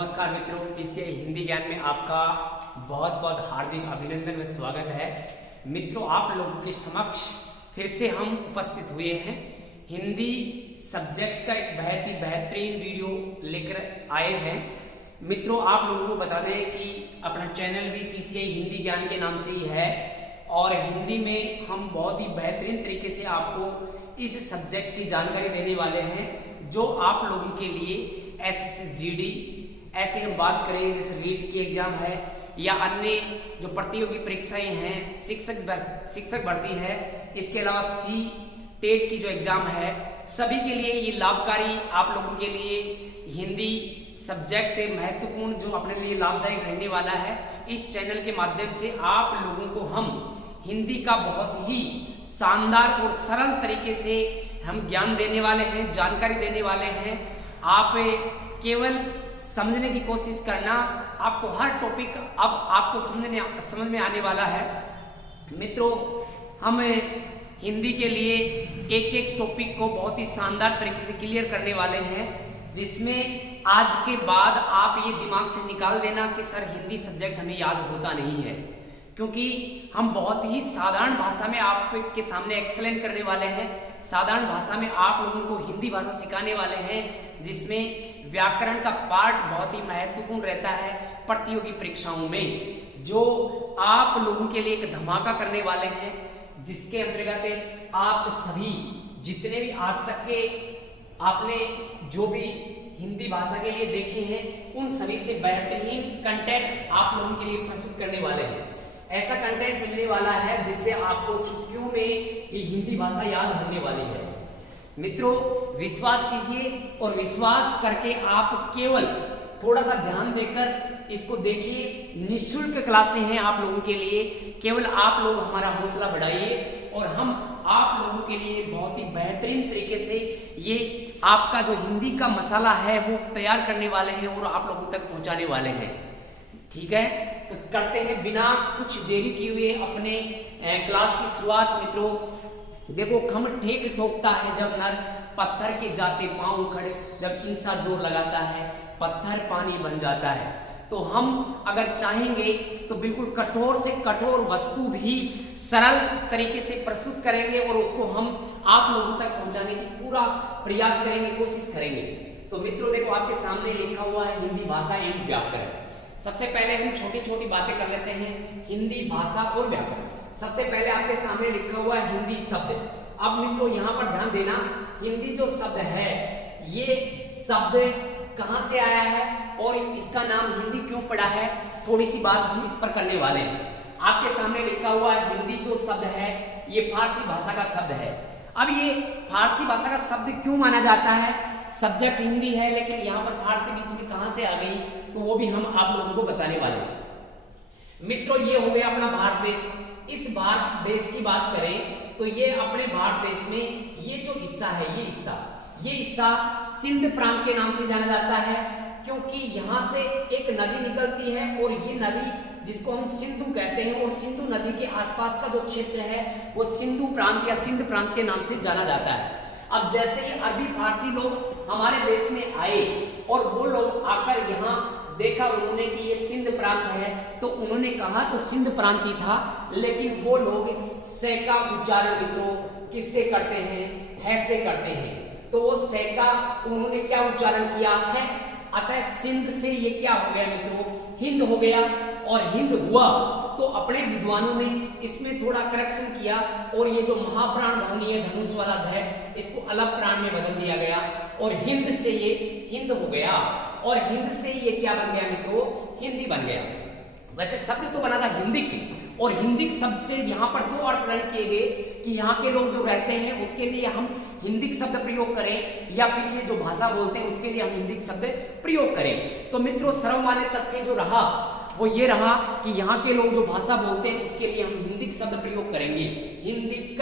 नमस्कार मित्रों, पीसीआई हिंदी ज्ञान में आपका बहुत बहुत हार्दिक अभिनंदन व स्वागत है। मित्रों, आप लोगों के समक्ष फिर से हम उपस्थित हुए हैं। हिंदी सब्जेक्ट का एक बहुत ही बेहतरीन वीडियो लेकर आए हैं। मित्रों, आप लोगों को बता दें कि अपना चैनल भी पीसीआई हिंदी ज्ञान के नाम से ही है और हिंदी में हम बहुत ही बेहतरीन तरीके से आपको इस सब्जेक्ट की जानकारी देने वाले हैं जो आप लोगों के लिए SSGD, ऐसे हम बात करें जैसे रीट की एग्जाम है या अन्य जो प्रतियोगी परीक्षाएं हैं, शिक्षक भर्ती है, इसके अलावा टेट की जो एग्जाम है, सभी के लिए ये लाभकारी आप लोगों के लिए हिंदी सब्जेक्ट महत्वपूर्ण जो अपने लिए लाभदायक रहने वाला है। इस चैनल के माध्यम से आप लोगों को हम हिंदी का बहुत ही शानदार और सरल तरीके से हम ज्ञान देने वाले हैं, जानकारी देने वाले हैं। आप केवल समझने की कोशिश करना, आपको हर टॉपिक अब आपको समझ में आने वाला है। मित्रों, हम हिंदी के लिए एक एक टॉपिक को बहुत ही शानदार तरीके से क्लियर करने वाले हैं, जिसमें आज के बाद आप ये दिमाग से निकाल देना कि सर हिंदी सब्जेक्ट हमें याद होता नहीं है, क्योंकि हम बहुत ही साधारण भाषा में आपके सामने एक्सप्लेन करने वाले हैं। साधारण भाषा में आप लोगों को हिंदी भाषा सिखाने वाले हैं, जिसमें व्याकरण का पार्ट बहुत ही महत्वपूर्ण रहता है प्रतियोगी परीक्षाओं में, जो आप लोगों के लिए एक धमाका करने वाले हैं, जिसके अंतर्गत आप सभी जितने भी आज तक के आपने जो भी हिंदी भाषा के लिए देखे हैं, उन सभी से बेहतरीन कंटेंट आप लोगों के लिए प्रस्तुत करने वाले हैं। ऐसा कंटेंट मिलने वाला है जिससे आपको चुटकियों में ये हिंदी भाषा याद होने वाली है। मित्रों, विश्वास कीजिए और विश्वास करके आप केवल थोड़ा सा ध्यान देकर इसको देखिए। निःशुल्क क्लासें हैं आप लोगों के लिए, केवल आप लोग हमारा हौसला बढ़ाइए और हम आप लोगों के लिए बहुत ही बेहतरीन तरीके से ये आपका जो हिंदी का मसाला है वो तैयार करने वाले हैं और आप लोगों तक पहुंचाने वाले हैं। ठीक है, तो करते हैं बिना कुछ देरी किए हुए अपने क्लास की शुरुआत। मित्रों देखो, खम ठेक ठोकता है जब नर, पत्थर के जाते पांव खड़े, जब इंसान जोर लगाता है पत्थर पानी बन जाता है। तो हम अगर चाहेंगे तो बिल्कुल कठोर से कठोर वस्तु भी सरल तरीके से प्रस्तुत करेंगे और उसको हम आप लोगों तक पहुंचाने की पूरा प्रयास करेंगे, कोशिश करेंगे। तो मित्रों देखो, आपके सामने लिखा हुआ है हिंदी भाषा एवं व्याकरण। सबसे पहले हम छोटी छोटी बातें कर लेते हैं, हिंदी भाषा और व्याकरण। सबसे पहले आपके सामने लिखा हुआ है हिंदी शब्द। अब मित्रों यहाँ पर ध्यान देना, हिंदी जो शब्द है, ये शब्द कहाँ से आया है और इसका नाम हिंदी क्यों पड़ा है, थोड़ी सी बात हम इस पर करने वाले हैं। आपके सामने लिखा हुआ है हिंदी जो शब्द है, ये फारसी भाषा का शब्द है। अब ये फारसी भाषा का शब्द क्यों माना जाता है? सब्जेक्ट हिंदी है, लेकिन यहाँ पर फारसी बीच में कहाँ से आ गई, तो वो भी हम आप लोगों को बताने वाले हैं। मित्रों, ये हो गया अपना भारत देश। इस भारत देश की बात करें तो ये अपने भारत देश में ये जो हिस्सा है, ये हिस्सा सिंध प्रांत के नाम से जाना जाता है, क्योंकि यहाँ से एक नदी निकलती है और ये नदी जिसको हम सिंधु कहते हैं, और सिंधु नदी के आसपास का जो क्षेत्र है वो सिंधु प्रांत या सिंध प्रांत के नाम से जाना जाता है। अब जैसे ही अरबी फारसी लोग हमारे देश में आए और वो लोग आकर यहाँ देखा उन्होंने कि ये सिंध प्रांत है, तो उन्होंने कहा तो सिंध प्रांत ही था, लेकिन वो लोग से का उच्चारण मित्रों किससे करते हैं? है से करते हैं। तो वो से का उन्होंने क्या उच्चारण किया है, अतः सिंध से ये क्या हो गया मित्रों? हिंद हो गया। और हिंद हुआ तो अपने विद्वानों ने इसमें थोड़ा करेक्शन किया और ये जो महाप्राण ध्वनि है, धनुष वाला ध, इसको अलग प्राण में बदल दिया गया और हिंद से ये हिंद हो गया और हिंद से ये क्या बन गया मित्रों? हिंदी बन गया। वैसे शब्द तो बना था हिंदिक, और हिंदिक शब्द से यहाँ पर दो अर्थ ग्रहण किए गए कि यहाँ के लोग जो रहते हैं उसके लिए हम हिंदिक शब्द प्रयोग करें या फिर ये जो भाषा बोलते हैं उसके लिए हम हिंदिक शब्द प्रयोग करें। तो मित्रों, सर्वमान्य तथ्य जो रहा वो ये रहा कि यहाँ के लोग जो भाषा बोलते हैं उसके लिए हम हिंदिक शब्द प्रयोग करेंगे, हिंदिक।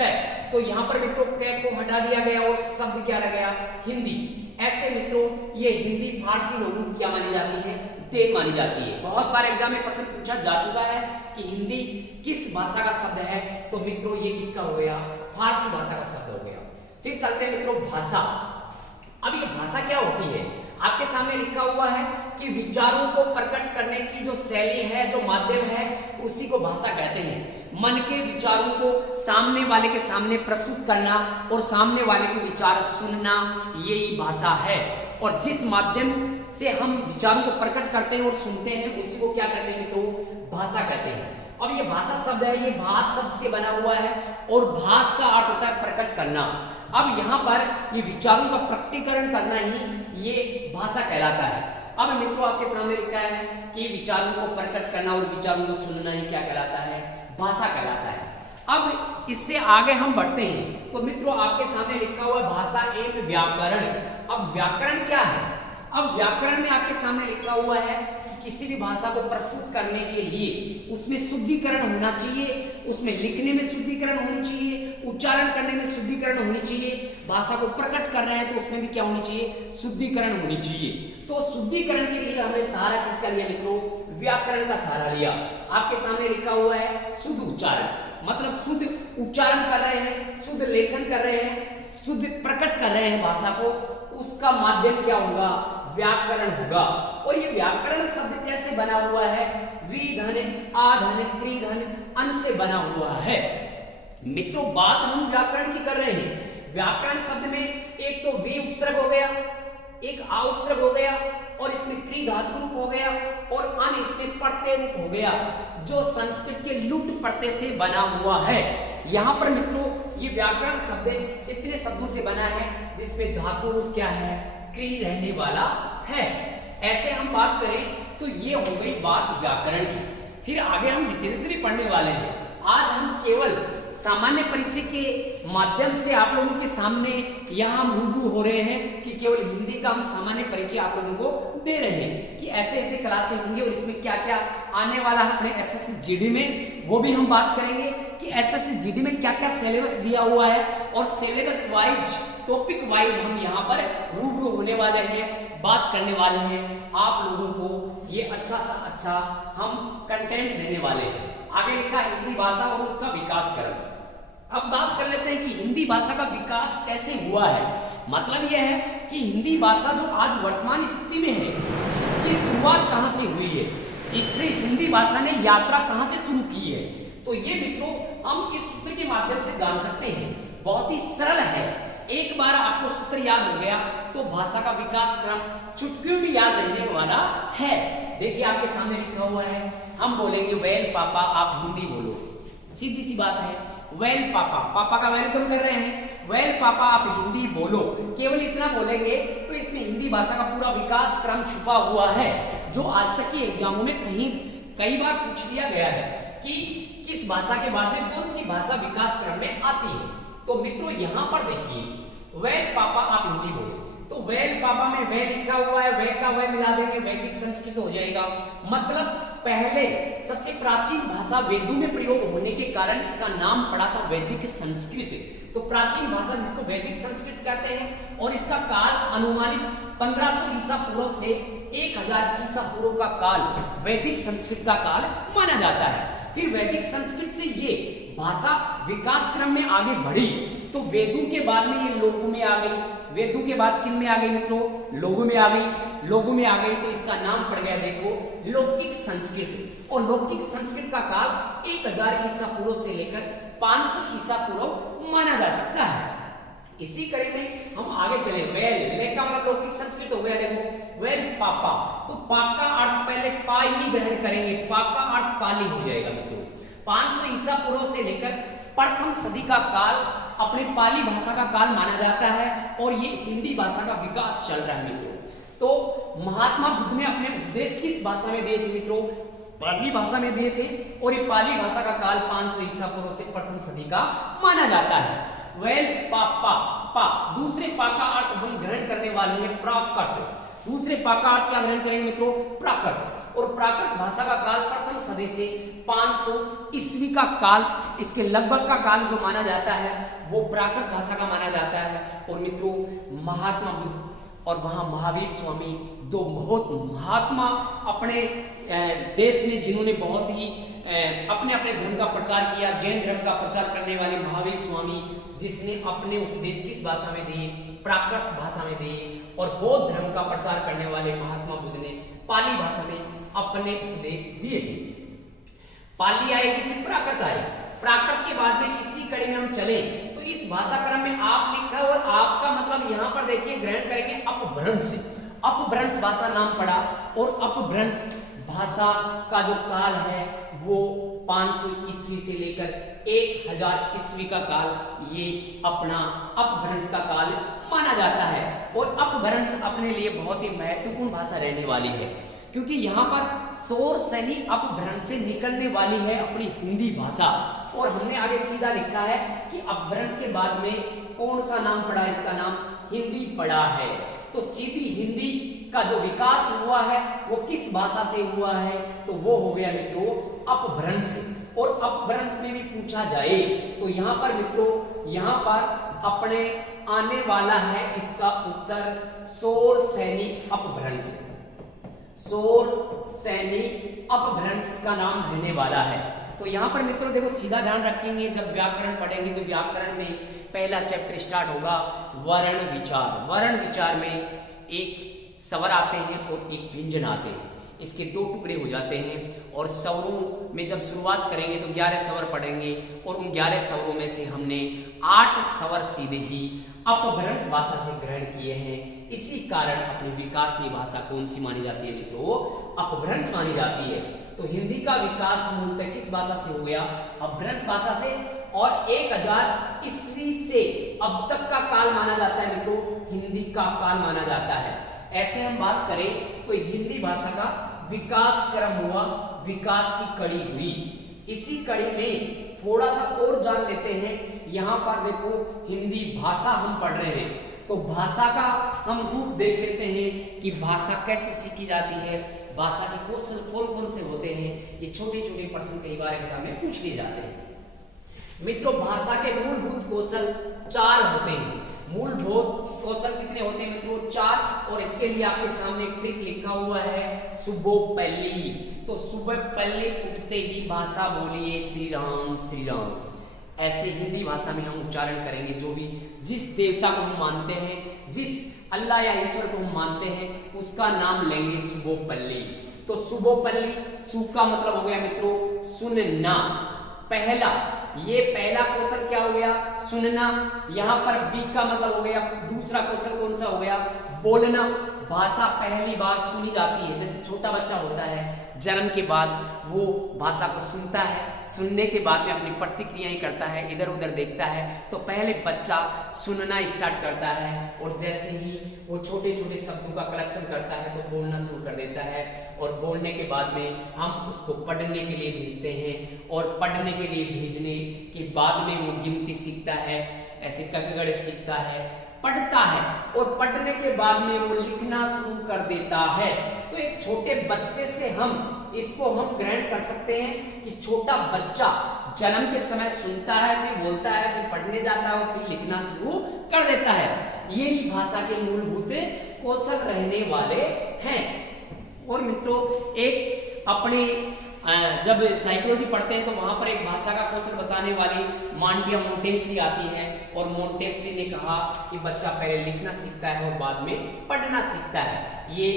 तो यहाँ पर मित्रों कै को हटा दिया गया और शब्द क्या रह गया? हिंदी। ऐसे मित्रों ये हिंदी फारसी लोगों को क्या मानी जाती है? देन मानी जाती है। बहुत बार एग्जाम में प्रश्न पूछा जा चुका है कि हिंदी किस भाषा का शब्द है, तो मित्रों ये किसका हो गया? फारसी भाषा का शब्द हो गया। फिर चलते हैं मित्रों भाषा। अब ये भाषा क्या होती है? आपके सामने लिखा हुआ है कि विचारों को प्रकट करने की जो शैली है, जो माध्यम है, उसी को भाषा कहते हैं। मन के विचारों को सामने वाले के सामने प्रस्तुत करना और सामने वाले के विचार सुनना, यही भाषा है। और जिस माध्यम से हम विचारों को प्रकट करते हैं और सुनते हैं, उसी को क्या कहते हैं? तो भाषा कहते हैं। अब ये भाषा शब्द है, ये भाष शब्द से बना हुआ है और भाष का अर्थ होता है प्रकट करना। अब यहाँ पर ये विचारों का प्रकटीकरण करना ही ये भाषा कहलाता है। अब मित्रों आपके सामने लिखा है कि विचारों को प्रकट करना और विचारों को सुनना ही क्या कहलाता है? भाषा कहलाता है। अब इससे आगे हम बढ़ते हैं तो मित्रों आपके सामने लिखा हुआ भाषा एवं व्याकरण। अब व्याकरण क्या है? अब व्याकरण में आपके सामने लिखा हुआ है कि किसी भी भाषा को प्रस्तुत करने के लिए उसमें शुद्धिकरण होना चाहिए, उसमें लिखने में शुद्धिकरण होनी चाहिए, उच्चारण करने में शुद्धिकरण होनी चाहिए। भाषा को प्रकट कर रहे हैं तो उसमें भी क्या होनी चाहिए? शुद्धिकरण होनी चाहिए। तो शुद्धिकरण के लिए हमने सहारा किसका लिया मित्रों? व्याकरण का सहारा लिया। आपके सामने लिखा हुआ है शुद्ध उच्चारण, मतलब शुद्ध उच्चारण कर रहे हैं, शुद्ध लेखन कर रहे हैं, शुद्ध प्रकट कर रहे हैं भाषा को, उसका माध्यम क्या होगा? व्याकरण होगा। और ये व्याकरण शब्द कैसे बना हुआ है? विधन, आधन, त्रिधन, अन से बना हुआ है। मित्रों बात हम व्याकरण की कर रहे हैं। व्याकरण शब्द में एक तो वी उपसर्ग हो गया, एक आ उपसर्ग हो गया, और इसमें क्री धातु रूप हो गया, और अन इसमें प्रत्यय रूप हो गया, जो संस्कृत के लुप्त प्रत्यय से बना हुआ है। यहाँ पर मित्रों ये व्याकरण शब्द इतने शब्दों से बना है जिसमें धातु रूप क्या है? क्री रहने वाला है। ऐसे हम बात करें तो ये हो गई बात व्याकरण की। फिर आगे हम डिटेल से भी पढ़ने वाले हैं। आज हम केवल सामान्य परिचय के माध्यम से आप लोगों के सामने यहाँ हम रूबरू हो रहे हैं कि केवल हिंदी का हम सामान्य परिचय आप लोगों को दे रहे हैं कि ऐसे ऐसे क्लासें होंगी और इसमें क्या क्या आने वाला है अपने एसएससी जीडी में, वो भी हम बात करेंगे कि एसएससी जीडी में क्या क्या सिलेबस दिया हुआ है, और सिलेबस वाइज, टॉपिक वाइज हम यहाँ पर रूबरू होने वाले हैं, बात करने वाले हैं। आप लोगों को ये अच्छा सा अच्छा हम कंटेंट देने वाले हैं। आगे लिखा है हिंदी भाषा और उसका विकास करें। अब बात कर लेते हैं कि हिंदी भाषा का विकास कैसे हुआ है। मतलब यह है कि हिंदी भाषा जो आज वर्तमान स्थिति में है, इसकी शुरुआत कहाँ से हुई है, इससे हिंदी भाषा ने यात्रा कहाँ से शुरू की है, तो ये मित्रों हम इस सूत्र के माध्यम से जान सकते हैं। बहुत ही सरल है, एक बार आपको सूत्र याद हो गया तो भाषा का विकास क्रम चुटकियों में याद रहने वाला है। देखिए आपके सामने लिखा हुआ है, हम बोलेंगे वेल पापा, आप हिंदी बोलो। सीधी सी बात है, वेल पापा, पापा का वेलकम कर रहे हैं, वेल पापा आप हिंदी बोलो। केवल इतना बोलेंगे तो इसमें हिंदी भाषा का पूरा विकास क्रम छुपा हुआ है, जो आज तक के एग्जामों में कई बार पूछ लिया गया है कि किस भाषा के बाद में कौन सी भाषा विकास क्रम में आती है। तो मित्रों यहाँ पर देखिए, वेल पापा आप हिंदी बोलो, तो वेल पापा में वे लिखा हुआ है, वे का वे मिला देंगे, वैदिक संस्कृत हो जाएगा। मतलब पहले सबसे प्राचीन भाषा वेदों में प्रयोग होने के कारण इसका नाम पड़ा था वैदिक संस्कृत। तो प्राचीन भाषा जिसको वैदिक संस्कृत कहते हैं, और इसका काल अनुमानित 1500 ईसा पूर्व से 1000 ईसा पूर्व का काल वैदिक संस्कृत का काल माना जाता है। फिर वैदिक संस्कृत से ये भाषा विकास क्रम में आगे बढ़ी, तो वेदों के बाद में ये लोगों में आ गई। वेदों के बाद किन में आ गई मित्रों? लोगों में आ गई। लोगों में आ गई तो इसका नाम पड़ गया देखो लौकिक संस्कृत। और लौकिक संस्कृत का काल 1000 ईसा पूर्व से लेकर 500 ईसा पूर्व माना जा सकता है। इसी कड़ी में हम आगे चले, वेल ले का मतलब लौकिक संस्कृत हो गया। देखो वेल पापा, तो पाप का अर्थ पहले पा ही ग्रहण करेंगे, पाप का अर्थ पाली हो जाएगा मित्रों। 500 ईसा पूर्व से लेकर प्रथम सदी का काल अपने पाली भाषा का काल माना जाता है, और ये हिंदी भाषा का विकास चल रहा है मित्रों। तो महात्मा बुद्ध ने अपने उपदेश किस भाषा में दिए थे मित्रों? पाली भाषा में दिए थे, और ये पाली भाषा का काल 500 ईसा पूर्व से प्रथम सदी का माना जाता है। वेल पापा, पा दूसरे पा का अर्थ हम ग्रहण करने वाले हैं प्राकृत। दूसरे पा का अर्थ क्या ग्रहण करेंगे मित्रों? प्राकृत। और प्राकृत भाषा का काल प्रथम सदी से 500 ईस्वी का काल, इसके लगभग का काल जो माना जाता है वो प्राकृत भाषा का माना जाता है। और मित्रों महात्मा बुद्ध और वहाँ महावीर स्वामी, दो बहुत महात्मा अपने देश में जिन्होंने बहुत ही अपने अपने धर्म का प्रचार किया, जैन धर्म का प्रचार करने वाले महावीर स्वामी, जिसने अपने उपदेश किस भाषा में दिए, प्राकृत भाषा में दिए, और बौद्ध धर्म का प्रचार करने वाले महात्मा बुद्ध ने पाली भाषा में अपने उपदेश दिए थे। पाली आएगी फिर प्राकृत आएगी, प्राकृत के बाद में इसी कड़ी में हम चले तो इस भाषा क्रम में आप लिखा और आपका मतलब यहाँ पर देखिए ग्रहण करेंगे अपभ्रंश। अपभ्रंश भाषा नाम पड़ा और अपभ्रंश भाषा का जो काल है वो 500 ईस्वी से लेकर 1000 ईस्वी का काल ये अपना अपभ्रंश का काल माना जाता है। और अपभ्रंश अपने लिए बहुत ही महत्वपूर्ण भाषा रहने वाली है, क्योंकि यहाँ पर सौर सैनी अपभ्रंश से निकलने वाली है अपनी हिंदी भाषा। और हमने आगे सीधा लिखा है कि अपभ्रंश के बाद में कौन सा नाम पड़ा, इसका नाम हिंदी पड़ा है। तो सीधी हिंदी का जो विकास हुआ है वो किस भाषा से हुआ है, तो वो हो गया मित्रों अपभ्रंश से। और अपभ्रंश में भी पूछा जाए तो यहाँ पर मित्रों यहाँ पर अपने आने वाला है इसका उत्तर सौर सैनी अपभ्रंश। सौर सैनी अपभ्रंश इसका नाम रहने वाला है। तो यहाँ पर मित्रों देखो सीधा ध्यान रखेंगे, जब व्याकरण पढ़ेंगे तो व्याकरण में पहला चैप्टर स्टार्ट होगा वर्ण विचार। वर्ण विचार में एक स्वर आते हैं और एक व्यंजन आते हैं, इसके दो टुकड़े हो जाते हैं। और स्वरों में जब शुरुआत करेंगे तो 11 स्वर पढ़ेंगे और उन 11 स्वरों में से हमने 8 स्वर सीधे ही अपभ्रंश भाषा से ग्रहण किए हैं। इसी कारण अपनी विकासीय भाषा कौन सी मानी जाती है मित्रों, अपभ्रंश मानी जाती है। तो हिंदी का विकास मूलतः किस भाषा से हो गया, अपभ्रंश भाषा से। और 1000 ईस्वी से अब तक का काल माना जाता है मित्रों, हिंदी का काल माना जाता है। ऐसे हम बात करें तो हिंदी भाषा का विकास क्रम हुआ, विकास की कड़ी हुई। इसी कड़ी में थोड़ा सा और जान लेते हैं। यहाँ पर देखो हिंदी भाषा हम पढ़ रहे हैं तो भाषा का हम रूप देख लेते हैं कि भाषा कैसे सीखी जाती है, भाषा के कौशल कौन कौन से होते हैं। ये छोटे छोटे प्रश्न कई बार एग्जाम में पूछ लिए जाते हैं। मित्रों भाषा के मूलभूत कौशल 4 होते हैं। मूलभूत कौशल कितने होते हैं मित्रों, 4। और इसके लिए आपके सामने एक ट्रिक लिखा हुआ है सुबह पल्ली। तो सुबह पल्ली उठते ही भाषा बोलिए श्री राम श्री राम। ऐसे हिंदी भाषा में हम उच्चारण करेंगे। जो भी जिस देवता को हम मानते हैं, जिस अल्लाह या ईश्वर को हम मानते हैं, उसका नाम लेंगे सुबह पल्ली। तो सुबह पल्ली सु का मतलब हो गया मित्रों सुनना। पहला ये पहला कौशल क्या हो गया, सुनना। यहाँ पर बी का मतलब हो गया दूसरा कौशल कौन सा हो गया, बोलना। भाषा पहली बार सुनी जाती है। जैसे छोटा बच्चा होता है जन्म के बाद वो भाषा को सुनता है, सुनने के बाद में अपनी प्रतिक्रियाएं करता है, इधर उधर देखता है। तो पहले बच्चा सुनना स्टार्ट करता है और जैसे ही वो छोटे छोटे शब्दों का कलेक्शन करता है तो बोलना शुरू कर देता है। और बोलने के बाद में हम उसको पढ़ने के लिए भेजते हैं और पढ़ने के लिए भेजने के बाद में वो गिनती सीखता है, ऐसे कगड़ सीखता है, पढ़ता है और पढ़ने के बाद में वो लिखना शुरू कर देता है। तो एक छोटे बच्चे से हम इसको हम ग्रहण कर सकते हैं कि छोटा बच्चा जन्म के समय सुनता है, फिर बोलता है, फिर पढ़ने जाता है और फिर लिखना शुरू कर देता है। यही भाषा के मूलभूत कौशल रहने वाले हैं। और मित्रों एक अपने जब साइकोलॉजी पढ़ते हैं तो वहां पर एक भाषा का कौशल बताने वाली मांडिया मोंटेसरी आती है और मोंटेसरी ने कहा कि बच्चा पहले लिखना सीखता है और बाद में पढ़ना सीखता है। ये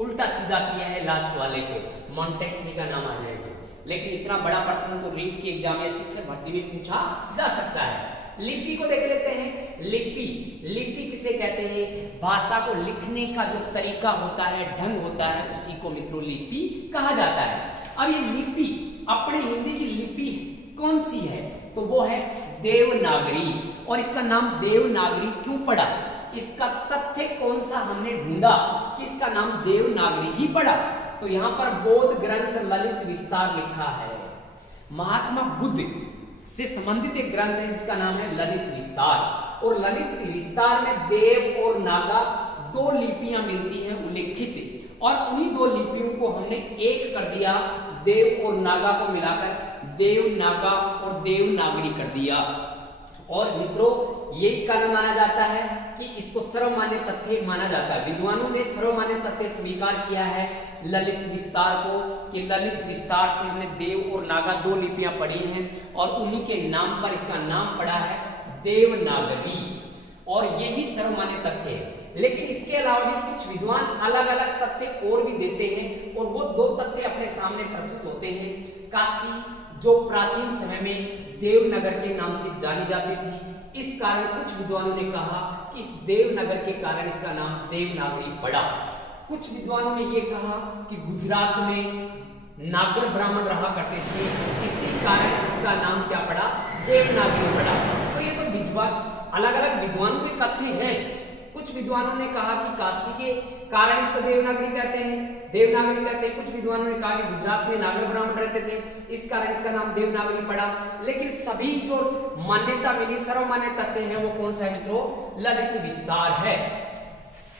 उल्टा सीधा किया है लास्ट वाले को, मोंटेसरी का नाम आ जाएगा। लेकिन इतना बड़ा प्रश्न तो रीट की एग्जाम या शिक्षक भर्ती में पूछा जा सकता है। लिपि को देख लेते हैं। लिपि किसे कहते हैं, भाषा को लिखने का जो तरीका होता है, ढंग होता है, उसी को मित्रों लिपि कहा जाता है। अब ये लिपि अपने हिंदी की लिपि कौन सी है, तो वो है देवनागरी। और इसका नाम देवनागरी क्यों पड़ा, इसका तथ्य कौन सा हमने ढूंढा कि इसका नाम देवनागरी ही पड़ा। तो यहाँ पर बौद्ध ग्रंथ ललित विस्तार लिखा है। महात्मा बुद्ध से संबंधित एक ग्रंथ है जिसका नाम है ललित विस्तार। और ललित विस्तार में देव और नागा 2 लिपियां मिलती हैं उल्लेखित, और उन्हीं 2 लिपियों को हमने एक कर दिया, देव और नागा को मिलाकर देवनागा और देवनागरी कर दिया। और मित्रों यही कारण माना जाता है कि इसको सर्वमान्य तथ्य माना जाता है। विद्वानों ने सर्वमान्य तथ्य स्वीकार किया है ललित विस्तार को, कि ललित विस्तार से हमने देव और नागा 2 लिपियां पढ़ी हैं और उन्हीं के नाम पर इसका नाम पड़ा है देवनागरी, और यही सर्वमान्य तथ्य है। लेकिन इसके अलावा भी कुछ विद्वान अलग अलग तथ्य और भी देते हैं, और वो दो तथ्य अपने सामने प्रस्तुत होते हैं। काशी जो प्राचीन समय में देवनगर के नाम से जानी जाती थी, इस कारण कुछ विद्वानों ने कहा कि इस देवनगर के कारण इसका नाम देवनागरी पड़ा। कुछ विद्वानों ने यह कहा कि गुजरात में नागर ब्राह्मण रहा करते थे, इसी कारण इसका नाम क्या पड़ा, देवनागरी पड़ा। तो ये तो विद्वान अलग अलग विद्वानों के कथ्य हैं। कुछ विद्वानों ने कहा कि काशी के कारण इसको देवनागरी कहते हैं, देवनागरी कहते हैं। कुछ विद्वानों ने कहा कि गुजरात में नागर ब्राह्मण रहते थे, इस कारण इसका नाम देवनागरी पड़ा। लेकिन सभी जो मान्यता मिली, सर्वमान्य तथ्य है, वो कौन सा है मित्रों, ललित विस्तार है।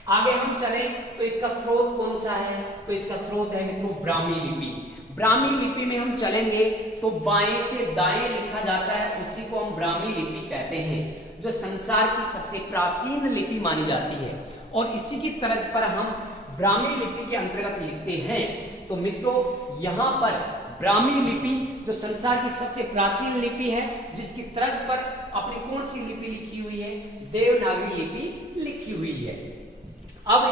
आगे हम चलें तो इसका स्रोत कौन सा है, तो इसका स्रोत है मित्रों ब्राह्मी लिपि। ब्राह्मी लिपि में हम चलेंगे तो बाएं से दाएं लिखा जाता है, उसी को हम ब्राह्मी लिपि कहते हैं, जो संसार की सबसे प्राचीन लिपि मानी जाती है, और इसी की तर्ज पर हम ब्राह्मी लिपि के अंतर्गत लिखते हैं। तो मित्रों यहाँ पर ब्राह्मी लिपि जो संसार की सबसे प्राचीन लिपि है, जिसकी तर्ज पर अपनी कौन सी लिपि लिखी हुई है, देवनागरी लिपि लिखी हुई है। अब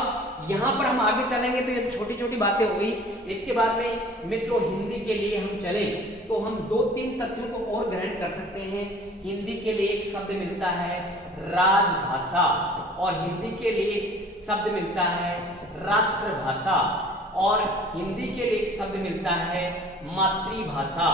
यहाँ पर हम आगे चलेंगे तो ये तो छोटी छोटी बातें हो गई। इसके बाद में मित्रों हिंदी के लिए हम चलें तो हम दो तीन तथ्यों को और ग्रहण कर सकते हैं। हिंदी के लिए एक शब्द मिलता है राजभाषा, और हिंदी के लिए शब्द मिलता है राष्ट्रभाषा, और हिंदी के लिए एक शब्द मिलता है मातृभाषा,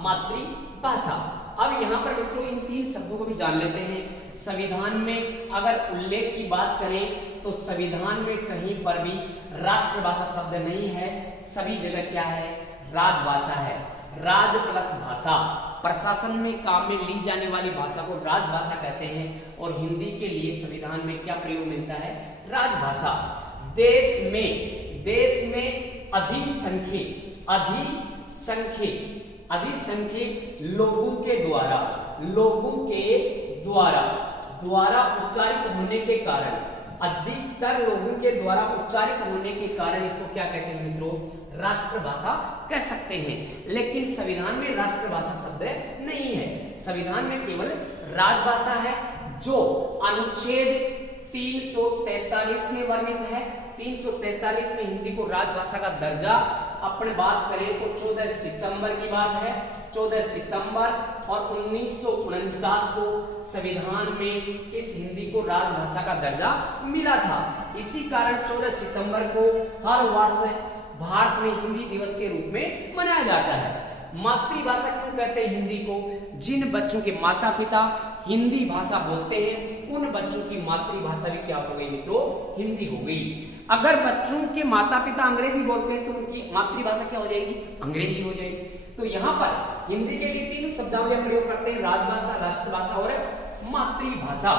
मातृभाषा। अब यहाँ पर मित्रों इन तीन शब्दों को भी जान लेते हैं। संविधान में अगर उल्लेख की बात करें तो संविधान में कहीं पर भी राष्ट्रभाषा शब्द नहीं है, सभी जगह क्या है, राजभाषा है। राज प्लस भाषा, प्रशासन में काम में ली जाने वाली भाषा को राजभाषा कहते हैं, और हिंदी के लिए संविधान में क्या प्रयोग मिलता है, राजभाषा। देश में अधिसंख्यक लोगों के द्वारा उच्चारित होने के कारण, अधिकतर लोगों के द्वारा उच्चारित होने के कारण इसको क्या कहते हैं मित्रों, राष्ट्रभाषा कह सकते हैं। लेकिन संविधान में राष्ट्रभाषा शब्द नहीं है, संविधान में केवल राजभाषा है, जो अनुच्छेद 343 में वर्णित है। 343 में हिंदी को राजभाषा का दर्जा, अपने बात करें तो 14 सितंबर की बात है, 14 सितंबर और 1949 को संविधान में इस हिंदी को राजभाषा का दर्जा मिला था। इसी कारण 14 सितंबर को हर वर्ष भारत में हिंदी दिवस के रूप में मनाया जाता है। मातृभाषा क्यों कहते हैं हिंदी को, जिन बच्चों के माता पिता हिंदी भाषा बोलते हैं उन बच्चों की मातृभाषा भी क्या हो गई मित्रों, हिंदी हो गई। अगर बच्चों के माता पिता अंग्रेजी बोलते हैं तो उनकी मातृभाषा क्या हो जाएगी, अंग्रेजी हो जाएगी। तो यहाँ पर हिंदी के लिए तीन शब्दावलियां प्रयोग करते हैं, राजभाषा, राष्ट्रभाषा और मातृभाषा।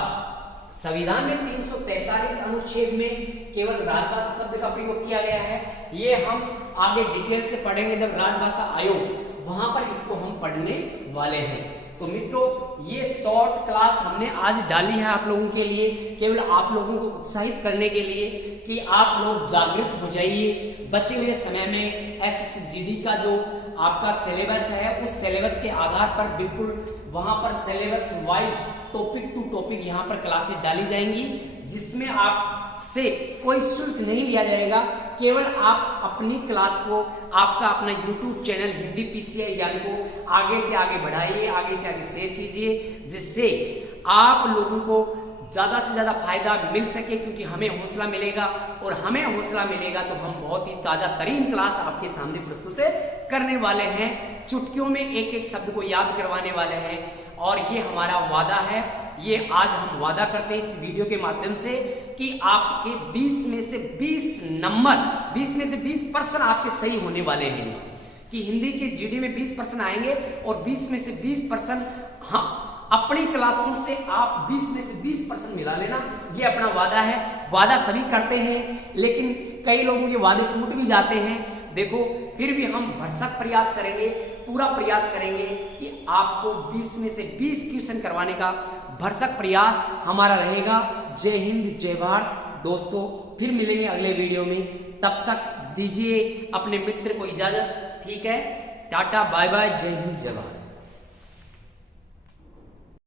संविधान में 343 अनुच्छेद में केवल राजभाषा शब्द का प्रयोग किया गया है। ये हम आगे डिटेल से पढ़ेंगे जब राजभाषा आयोग, वहां पर इसको हम पढ़ने वाले हैं। तो मित्रों ये शॉर्ट क्लास हमने आज डाली है आप लोगों के लिए, केवल आप लोगों को उत्साहित करने के लिए कि आप लोग जागृत हो जाइए। बचे हुए समय में SSGD का जो आपका सिलेबस है, उस सिलेबस के आधार पर बिल्कुल वहां पर syllabus wise topic to topic यहाँ पर क्लासेस डाली जाएंगी, जिसमें आपसे कोई शुल्क नहीं लिया जाएगा। केवल आप अपनी क्लास को, आपका अपना YouTube चैनल हिंदी PCI ज्ञान को आगे से आगे बढ़ाइए, आगे से आगे शेयर कीजिए, जिससे आप लोगों को ज़्यादा से ज़्यादा फायदा मिल सके, क्योंकि हमें हौसला मिलेगा, और हमें हौसला मिलेगा तो हम बहुत ही ताज़ा तरीन क्लास आपके सामने प्रस्तुत करने वाले हैं। चुटकियों में एक एक शब्द को याद करवाने वाले हैं, और ये हमारा वादा है। ये आज हम वादा करते हैं इस वीडियो के माध्यम से कि आपके 20 में से 20 नंबर, 20 में से 20% आपके सही होने वाले हैं, कि हिंदी के GD में 20% आएंगे, और 20 में से 20% हाँ अपनी क्लासों से आप 20 में से 20% मिला लेना, ये अपना वादा है। वादा सभी करते हैं, लेकिन कई लोगों के वादे टूट भी जाते हैं। देखो फिर भी हम भरसक प्रयास करेंगे, पूरा प्रयास करेंगे कि आपको 20 में से 20 क्वेश्चन करवाने का भरसक प्रयास हमारा रहेगा। जय हिंद, जय भारत। दोस्तों फिर मिलेंगे अगले वीडियो में, तब तक दीजिए अपने मित्र को इजाजत। ठीक है, टाटा बाय बाय, जय हिंद, जय भारत।